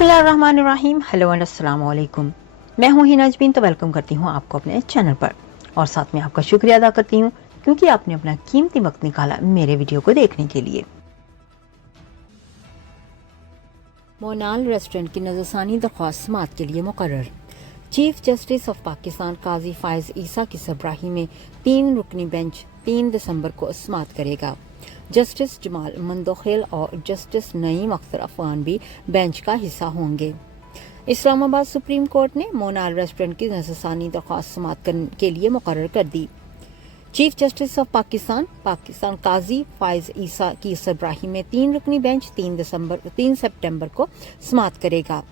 बिस्मिल्लाहिर्रहमानिर्रहीम। Hello and अस्सलाम वालेकुम। मैं हूँ हिना अजमीन, तो वेलकम करती हूँ आपको अपने चैनल पर और साथ में आपका शुक्रिया अदा करती हूँ क्योंकि आपने अपना कीमती वक्त निकाला मेरे वीडियो को देखने के लिए। मोनाल रेस्टोरेंट की नज़रसानी दरख्वास्त समाअत के लिए मुकर्रर। चीफ जस्टिस ऑफ पाकिस्तान काजी फायज ईसा की सरबराही में 3 रुकनी बेंच 3 दिसंबर को समाअत करेगा। जस्टिस जमाल मंदोखेल और जस्टिस नईम अख्तर अफगान भी बेंच का हिस्सा होंगे। इस्लामाबाद सुप्रीम कोर्ट ने मोनाल रेस्टोरेंट की नज़रसानी दरख्वास्त समाअत के लिए मुकर्रर कर दी। चीफ जस्टिस ऑफ पाकिस्तान काजी फायज ईसा की सरबराही में 3 रुकनी बेंच 3 सितंबर को समाअत करेगा।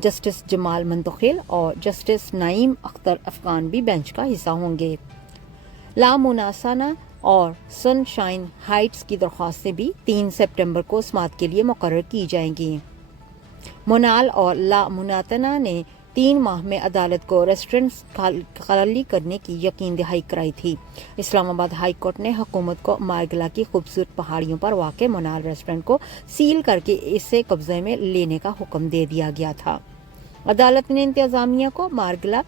जस्टिस जमाल मंदोखेल और जस्टिस नईम अख्तर अफगान भी बेंच का हिस्सा होंगे। ला मुनासाना और सनशाइन हाइट्स की दरख्वास्तें भी 3 सितंबर को समाअत के लिए मुकर्रर की जाएंगी। मोनाल और ला मुनातना ने 3 माह में अदालत को रेस्टोरेंट खाली करने की यकीन दहाई कराई थी। इस्लामाबाद हाई कोर्ट ने हुकूमत को मारगला की खूबसूरत पहाड़ियों पर वाक़ मोनाल रेस्टोरेंट को सील करके इसे कब्जे में लेने का हुक्म दे दिया गया था। अदालत ने इंतजामिया को मारगला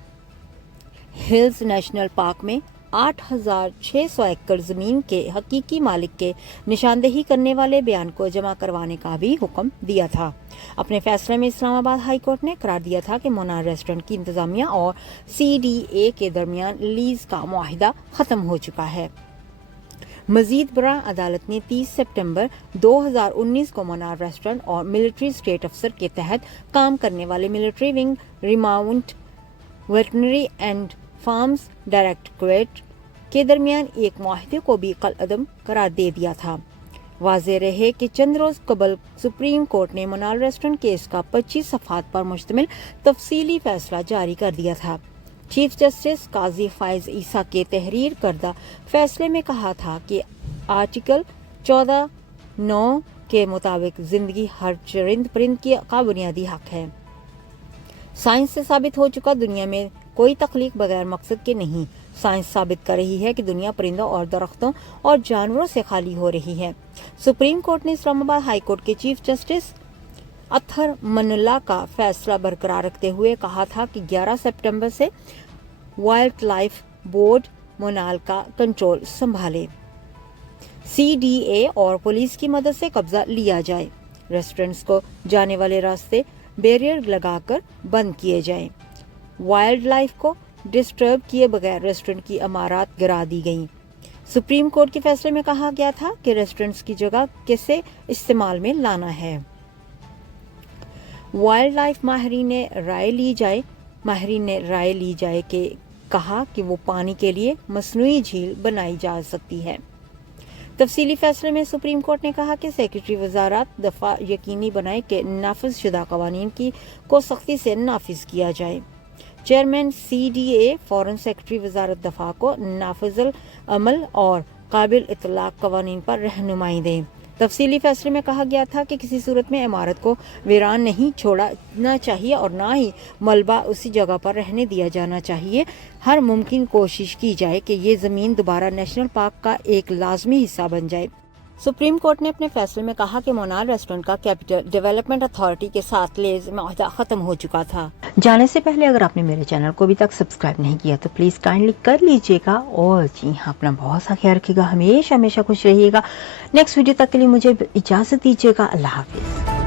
हिल्स नेशनल पार्क में 8,600 एकड़ जमीन के हकीकी मालिक के निशानदेही करने वाले बयान को जमा करवाने का भी हुक्म दिया था। अपने फैसले में इस्लामाबाद हाई कोर्ट ने करार दिया था कि मोनाल रेस्टोरेंट की इंतजामिया और CDA के दरमियान लीज का मुआहिदा खत्म हो चुका है। मजीद बरा अदालत ने 30 सितंबर 2019 को मोनाल रेस्टोरेंट और मिलिट्री स्टेट अफसर के तहत काम करने वाले military wing remount veterinary and farms directorate के दरमियान एक मुआहिदे को भी कलअदम करार दे दिया था। वाज़ेह रहे कि चंद रोज कबल सुप्रीम कोर्ट ने मोनाल रेस्टोरेंट केस का 25 सफ़हात पर मुश्तमिल तफसीली फैसला जारी कर दिया था। चीफ जस्टिस काजी फायज ईसा के तहरीर करदा फैसले में कहा था कि आर्टिकल 14(9) के मुताबिक जिंदगी हर चरिंद परिंद का बुनियादी हक है। साइंस से साबित हो चुका दुनिया में कोई तख्लीक बगैर मकसद के नहीं। साइंस साबित कर रही है कि दुनिया परिंदों और दरख्तों और जानवरों से खाली हो रही है। सुप्रीम कोर्ट ने इस्लामाबाद हाई कोर्ट के चीफ जस्टिस अत्हर मनुल्लाह का फैसला बरकरार रखते हुए कहा था कि 11 सितंबर से वाइल्ड लाइफ बोर्ड मोनाल का कंट्रोल संभाले, CDA और पुलिस की मदद से कब्जा लिया जाए, रेस्टोरेंट्स को जाने वाले रास्ते बैरियर लगाकर बंद किए जाएं, वाइल्ड लाइफ को डिस्टर्ब किए बगैर रेस्टोरेंट की इमारत गिरा दी गईं। सुप्रीम कोर्ट के फैसले में कहा गया था कि रेस्टोरेंट्स की जगह कैसे इस्तेमाल में लाना है। वाइल्ड लाइफ माहिरीन ने राय ली जाए कि कहा कि वो पानी के लिए मसनूई झील बनाई जा सकती है। तफसीली फैसले में सुप्रीम कोर्ट ने कहा कि सेक्रेटरी वजारत दफा यकीनी बनाए कि नाफिज शुदा कवानीन को सख्ती से नाफिज किया जाए। चेयरमैन CDA फॉरेन सेक्रेटरी वजारत दफा को नाफिजुल अमल और काबिल इतलाक कवानीन पर रहनुमाई दें। तफसीली फैसले में कहा गया था कि किसी सूरत में इमारत को वीरान नहीं छोड़ना चाहिए और ना ही मलबा उसी जगह पर रहने दिया जाना चाहिए। हर मुमकिन कोशिश की जाए कि ये ज़मीन दोबारा नेशनल पार्क का एक लाजमी हिस्सा बन जाए। सुप्रीम कोर्ट ने अपने फैसले में कहा कि मोनाल रेस्टोरेंट का कैपिटल डेवलपमेंट अथॉरिटी के साथ लीज मुआहिदा खत्म हो चुका था। जाने से पहले अगर आपने मेरे चैनल को अभी तक सब्सक्राइब नहीं किया तो प्लीज काइंडली कर लीजिएगा और जी हाँ, अपना बहुत सा ख्याल रखिएगा, हमेशा खुश रहिएगा। नेक्स्ट वीडियो तक के लिए मुझे इजाजत दीजिएगा। अल्लाह हाफिज।